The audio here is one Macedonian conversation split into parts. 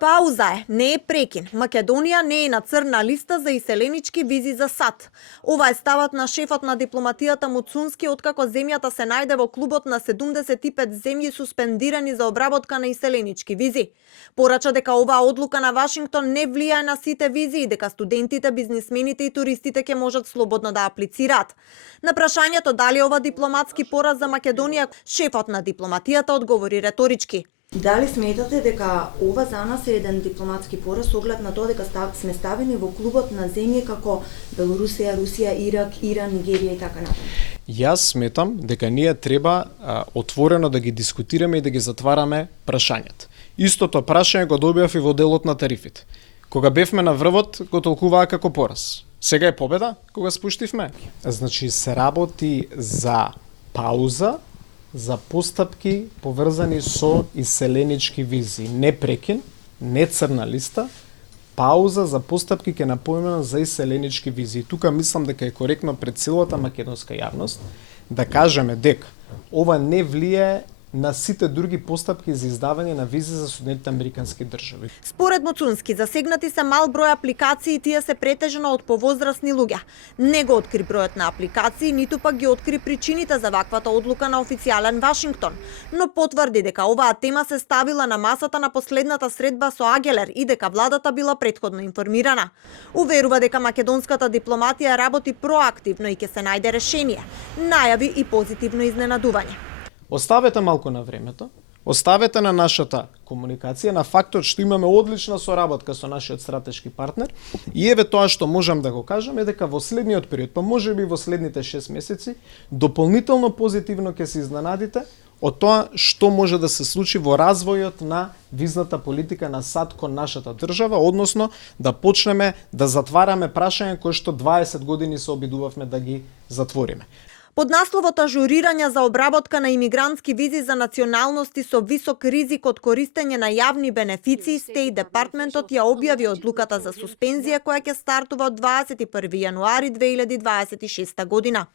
Пауза е, не е прекин. Македонија не е на црна листа за иселенички визи за САД. Ова е ставот на шефот на дипломатијата Муцунски откако земјата се најде во клубот на 75 земји суспендирани за обработка на иселенички визи. Порача дека оваа одлука на Вашингтон не влијае на сите визи и дека студентите, бизнисмените и туристите ќе можат слободно да аплицираат. На прашањето дали ова дипломатски пораз за Македонија, шефот на дипломатијата одговори реторички. Дали сметате дека ова за нас е еден дипломатски пораз со оглед на тоа дека сме ставени во клубот на земји како Белорусија, Русија, Ирак, Иран, Нигерија и така натаму? Јас сметам дека ние треба отворено да ги дискутираме и да ги затвараме прашањата. Истото прашање го добиав и во делот на тарифите. Кога бевме на врвот, го толкуваа како пораз. Сега е победа кога спуштивме. Значи се работи за пауза за постапки поврзани со иселенички визи. Не прекин, не црна листа, пауза за постапки ќе напомнам за иселенички визи. И тука мислам дека е коректно пред целата македонска јавност да кажеме дека ова не влијае на сите други постапки за издавање на визи за студентите американски држави. Според Муцунски, засегнати се мал број апликации и тие се претежно од повозрасни луѓе. Не го откри бројот на апликации, ниту пак ги откри причините за ваквата одлука на официјален Вашингтон, но потврди дека оваа тема се ставила на масата на последната средба со Агелер и дека владата била претходно информирана. Уверува дека македонската дипломатија работи проактивно и ќе се најде решение. Најави и позитивно изненадување. Оставете малку на времето, оставете на нашата комуникација, на фактот што имаме одлична соработка со нашиот стратешки партнер и еве тоа што можам да го кажам е дека во следниот период, па можеби во следните 6 месеци, дополнително позитивно ќе се изненадите од тоа што може да се случи во развојот на визната политика на САД кон нашата држава, односно да почнеме да затвараме прашања кои што 20 години се обидувавме да ги затвориме. Под насловот ажурирање за обработка на имигрантски визи за националности со висок ризик од користење на јавни бенефиции, Стејт Департментот ја објави одлуката за суспензија која ќе стартува од 21 јануари 2026 година.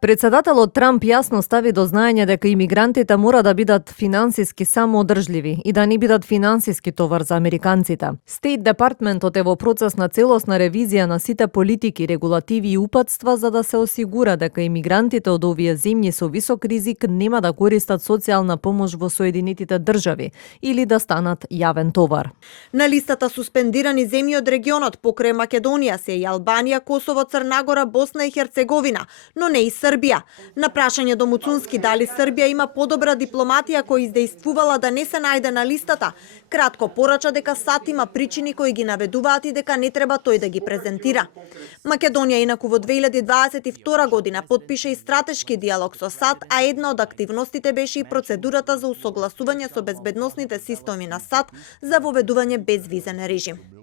Председателот Трамп јасно стави до знаење дека имигрантите мора да бидат финансиски самоодржливи и да не бидат финансиски товар за американците. Стејт Департментот е во процес на целосна ревизија на сите политики, регулативи и упатства за да се осигура дека имигрантите од овие земји со висок ризик нема да користат социјална помош во Соединетите држави или да станат јавен товар. На листата суспендирани земји од регионот покрај Македонија се и Албанија, Косово, Црна Гора, Босна и Херцеговина, но не и Србија. На прашање до Муцунски дали Србија има подобра дипломатија која издействувала да не се најде на листата, кратко порача дека САД има причини кои ги наведуваат и дека не треба тој да ги презентира. Македонија инаку во 2022 година подпиша и стратешки диалог со САД, а една од активностите беше и процедурата за усогласување со безбедносните системи на САД за воведување безвизен режим.